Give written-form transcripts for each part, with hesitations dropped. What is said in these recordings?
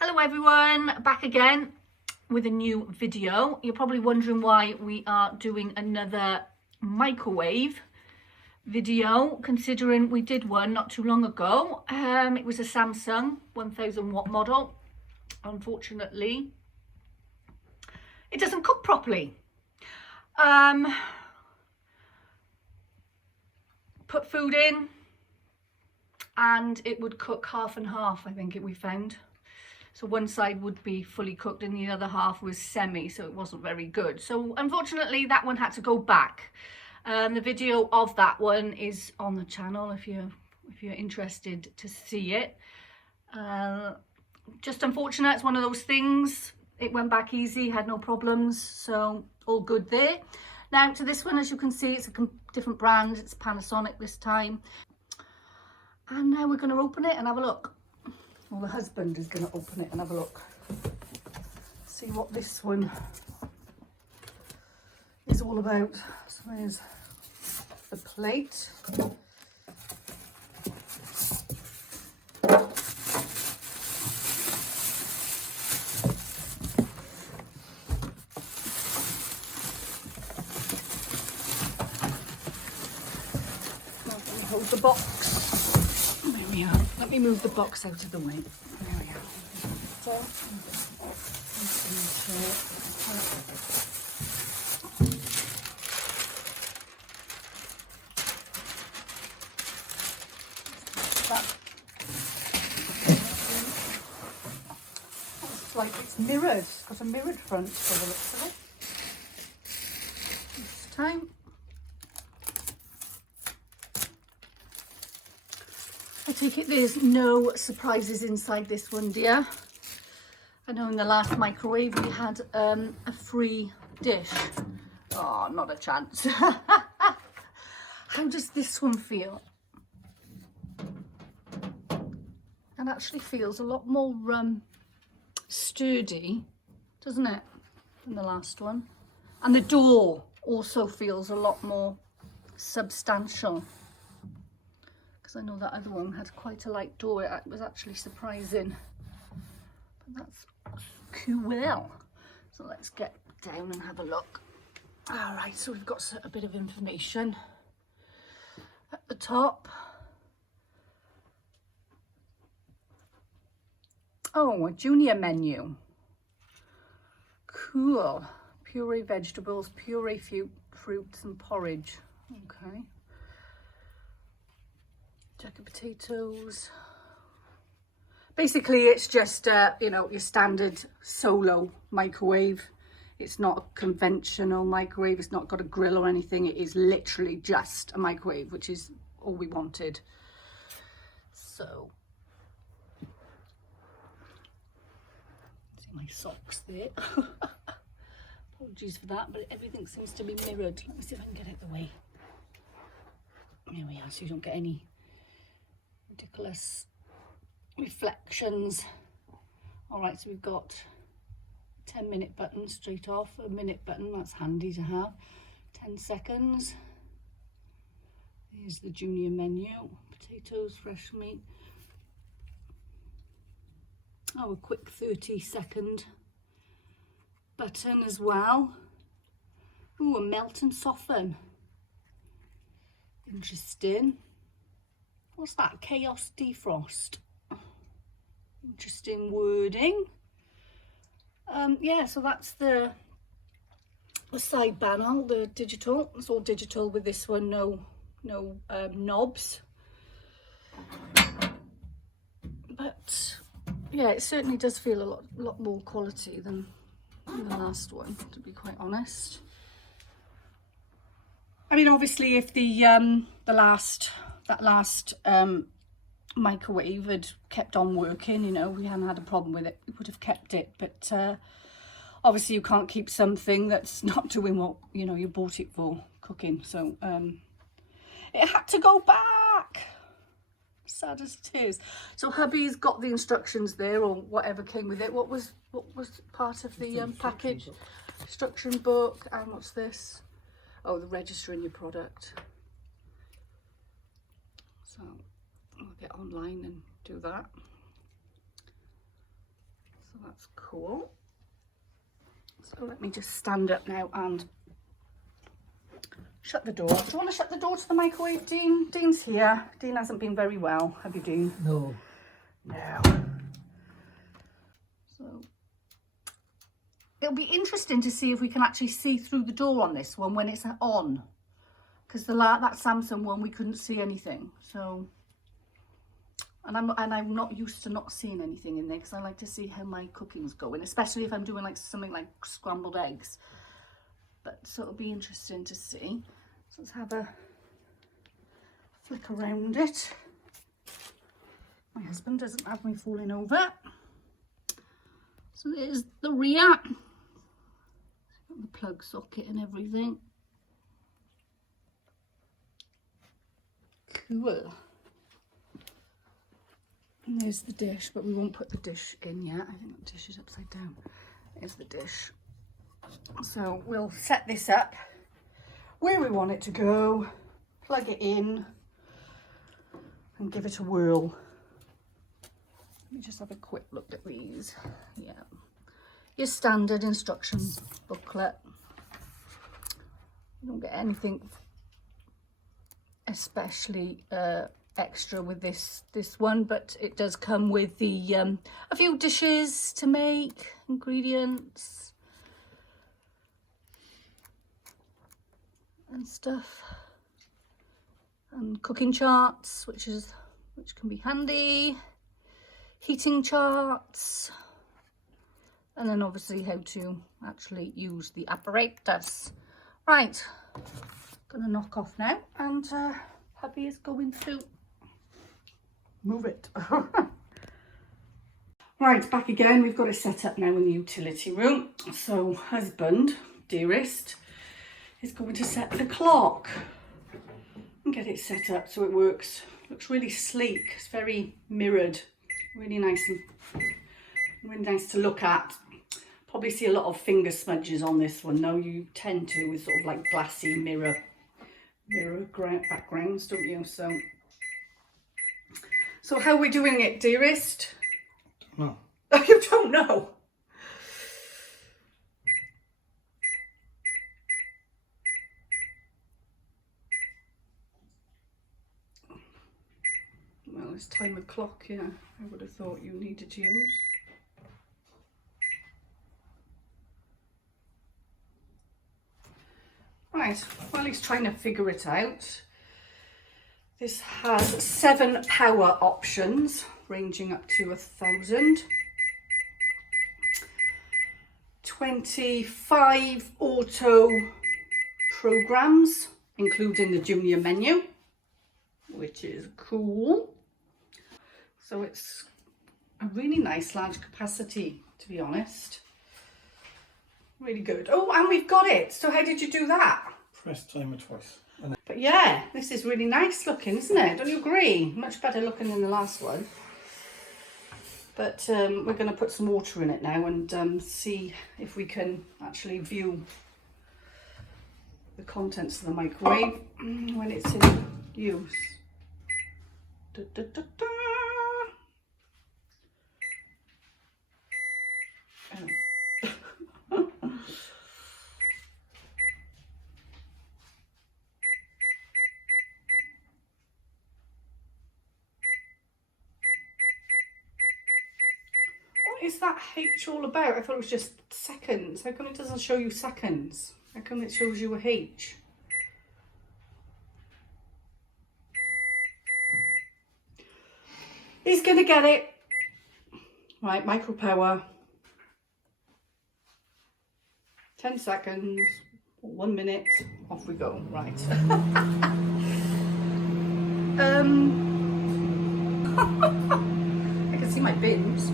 Hello everyone, back again with a new video. You're probably wondering why we are doing another microwave video, considering we did one not too long ago. It was a Samsung 1000 watt model. Unfortunately, it doesn't cook properly. Put food in and it would cook half and half, I think we found. So one side would be fully cooked and the other half was semi, so it wasn't very good. So unfortunately that one had to go back. The video of that one is on the channel if you're interested to see it. Just unfortunate, it's one of those things. It went back easy, had no problems, so all good there. Now to this one, as you can see, it's a different brand. It's Panasonic this time. And now we're going to open it and have a look. Well, the husband is going to open it and have a look. See what this one is all about. So there's the plate. Hold the box. There we are. Let me move the box out of the way. There we are. So, it's like it's mirrored. It's got a mirrored front for the looks of it. This time. I take it there's no surprises inside this one, dear. I know in the last microwave we had a free dish. Oh, not a chance. How does this one feel? It actually feels a lot more sturdy, doesn't it, than the last one? And the door also feels a lot more substantial. I know that other one had quite a light door. It was actually surprising, but that's cool. So let's get down and have a look. All right, so we've got a bit of information at the top. Oh, a junior menu. Cool. Puree vegetables, puree fruits and porridge. Okay. Jack of potatoes. Basically it's just you know, your standard solo microwave. It's not a conventional microwave. It's not got a grill or anything. It is literally just a microwave, which is all we wanted. So see my socks there. Apologies for that, but everything seems to be mirrored. Let me see if I can get it the way. There we are, so you don't get any ridiculous reflections. All right, so we've got 10-minute button straight off, a minute button, that's handy to have. 10 seconds. Here's the junior menu. Potatoes, fresh meat. Oh, a quick 30-second button as well. Ooh, a melt and soften. Interesting. What's that? Chaos defrost. Interesting wording. Yeah, so that's the side panel, the digital. It's all digital with this one, no knobs. But yeah, it certainly does feel a lot more quality than the last one, to be quite honest. I mean, obviously, if that last microwave had kept on working, you know, we hadn't had a problem with it, we would have kept it. But obviously you can't keep something that's not doing what, you know, you bought it for, cooking. So it had to go back, sad as it is. So hubby's got the instructions there, or whatever came with it. What was part of the package? Instruction book. And what's this? Oh, the registering your product. So I'll get online and do that. that's cool. So let me just stand up now and shut the door. Do you want to shut the door to the microwave, Dean? Dean's here. Dean hasn't been very well, have you, Dean? No. No. So it'll be interesting to see if we can actually see through the door on this one when it's on, because that Samsung one we couldn't see anything. So, and I'm not used to not seeing anything in there, because I like to see how my cooking's going, especially if I'm doing like something like scrambled eggs. But so it'll be interesting to see. So let's have a flick around it. My husband doesn't have me falling over. So there's the rear. Got the plug socket and everything. Cool. And there's the dish, but we won't put the dish in yet. I think the dish is upside down. There's the dish. So we'll set this up where we want it to go, plug it in and give it a whirl. Let me just have a quick look at these. Yeah, your standard instruction booklet. You don't get anything especially extra with this one, but it does come with the a few dishes to make, ingredients and stuff, and cooking charts, which can be handy, heating charts, and then obviously how to actually use the apparatus. Right, gonna knock off now, and hubby is going to move it. Right, back again. We've got it set up now in the utility room. So husband, dearest, is going to set the clock and get it set up so it works. Looks really sleek. It's very mirrored, really nice to look at. Probably see a lot of finger smudges on this one though. You tend to with sort of like glassy mirror backgrounds, don't you? So how are we doing it, dearest? No. Oh, you don't know? Well, it's time of clock, yeah. I would have thought you needed to use. Right, while he's trying to figure it out, this has 7 power options ranging up to 1,000. 25 auto programs, including the junior menu, which is cool. So it's a really nice large capacity, to be honest. Really good. Oh, and we've got it. So how did you do that? Press timer twice. But yeah, this is really nice looking, isn't it? Don't you agree? Much better looking than the last one. But we're going to put some water in it now and see if we can actually view the contents of the microwave when it's in use. Da, da, da, da. What is that H all about? I thought it was just seconds. How come it doesn't show you seconds? How come it shows you a H? He's gonna get it. Right, micro power. 10 seconds, 1 minute, off we go. Right. I can see my bins.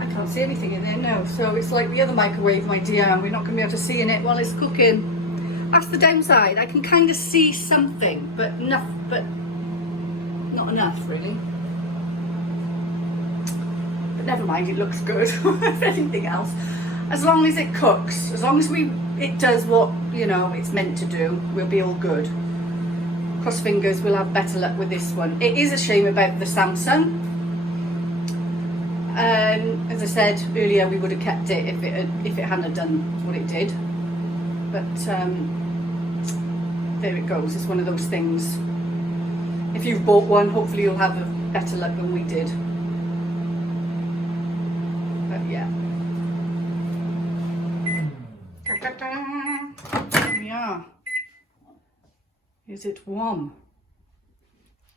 I can't see anything in there now. So it's like the other microwave, my dear, and we're not going to be able to see in it while it's cooking. That's the downside. I can kind of see something, but not enough really. But never mind, it looks good. If anything else, as long as it cooks, as long as it does what, you know, it's meant to do, we'll be all good. Cross fingers, we'll have better luck with this one. It is a shame about the Samsung. As I said earlier, we would have kept it if it hadn't done what it did. But there it goes. It's one of those things. If you've bought one, hopefully you'll have a better luck than we did. But yeah. Here we are. Is it warm?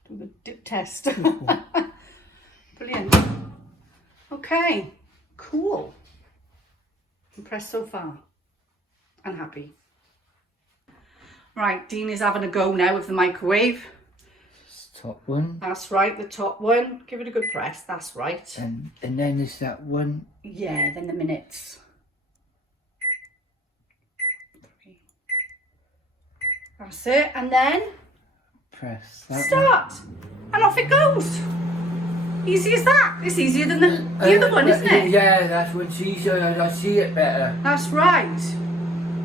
Do the dip test. Brilliant. Okay, cool. Impressed so far. And happy. Right, Dean is having a go now with the microwave. Top one. That's right, the top one. Give it a good press, that's right. And then is that one. Yeah, then the minutes. 3. That's it, and then Press that start. And off it goes. Easy as that. It's easier than the other one, isn't it? Yeah, that's when I see it better. That's right.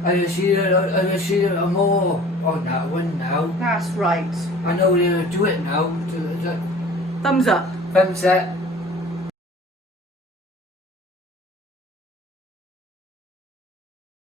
I see it more on that one now. That's right. I know how to do it now. Thumbs up. Thumbs up.